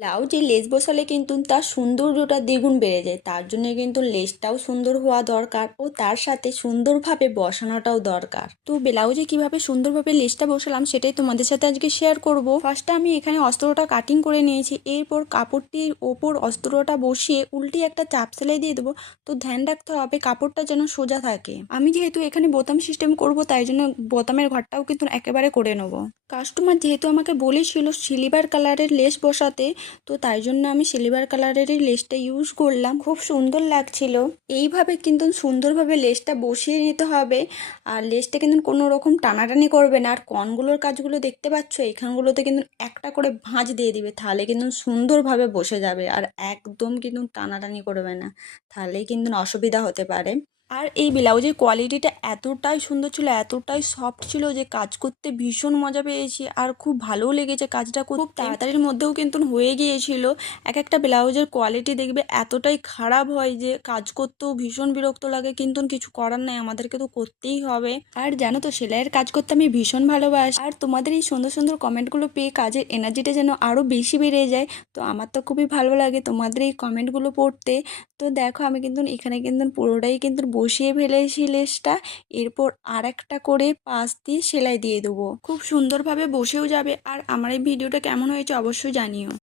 ব্লাউজে less বসালে কিন্তু তার সৌন্দর্যটা দ্বিগুণ বেড়ে যায়। তার জন্য কিন্তু লেসটাও সুন্দর হওয়া দরকার ও তার সাথে সুন্দরভাবে বসানোটাও দরকার। তো ব্লাউজে কীভাবে সুন্দরভাবে লেসটা বসালাম সেটাই তোমাদের সাথে আজকে শেয়ার করব। ফার্স্টে আমি এখানে অস্ত্রটা কাটিং করে নিয়েছি। এরপর কাপড়টির ওপর অস্ত্রটা বসিয়ে উল্টি একটা চাপ সেলাই দিয়ে দেবো। তো ধ্যান রাখতে হবে কাপড়টা যেন সোজা থাকে। আমি যেহেতু এখানে বোতাম সিস্টেম করব, তাই জন্য বোতামের ঘরটাও কিন্তু একেবারে করে নেব। কাস্টমার যেহেতু আমাকে বলেছিল সিলিভার কালারের লেস বসাতে তো তাই জন্য আমি সিলভার কালারেরই লেসটা ইউজ করলাম। খুব সুন্দর লাগছিল। এইভাবে কিন্তু সুন্দরভাবে লেসটা বসিয়ে নিতে হবে। আর লেসটা কিন্তু কোনো রকম টানাটানি করবে না। আর কনগুলোর কাজগুলো দেখতে পাচ্ছ, এখানগুলোতে কিন্তু একটা করে ভাঁজ দিয়ে দিবে। তাহলে কিন্তু সুন্দরভাবে বসে যাবে। আর একদম কিন্তু টানাটানি করবে না। তাহলেই কিন্তু অসুবিধা হতে পারে। আর এই ব্লাউজের কোয়ালিটিটা এতটাই সুন্দর ছিল এতটাই সফট ছিল যে কাজ করতে ভীষণ মজা পেয়েছি। আর খুব ভালোও লেগেছে কাজটা খুব তাড়াতাড়ির মধ্যেও কিন্তু হয়ে গিয়েছিল। এক একটা ব্লাউজের কোয়ালিটি দেখবে এতটাই খারাপ হয় যে কাজ করতেও ভীষণ বিরক্ত লাগে কিন্তু কিছু করার নাই আমাদেরকে তো করতেই হবে। আর জানো তো সেলাইয়ের কাজ করতে আমি ভীষণ ভালোবাসি। আর তোমাদের এই সুন্দর সুন্দর কমেন্টগুলো পেয়ে কাজের এনার্জিটা যেন আরও বেশি বেড়ে যায় তো আমার তো খুবই ভালো লাগে তোমাদের এই কমেন্টগুলো পড়তে। তো দেখো আমি কিন্তু এখানে কিন্তু পুরোটাই কিন্তু বসিয়ে ফেলেছি লেসটা, এরপর আর একটা করে পাশ দিয়ে সেলাই দিয়ে দেবো। খুব সুন্দরভাবে বসেও যাবে, আর আমার এই ভিডিওটা কেমন হয়েছে অবশ্যই জানিও।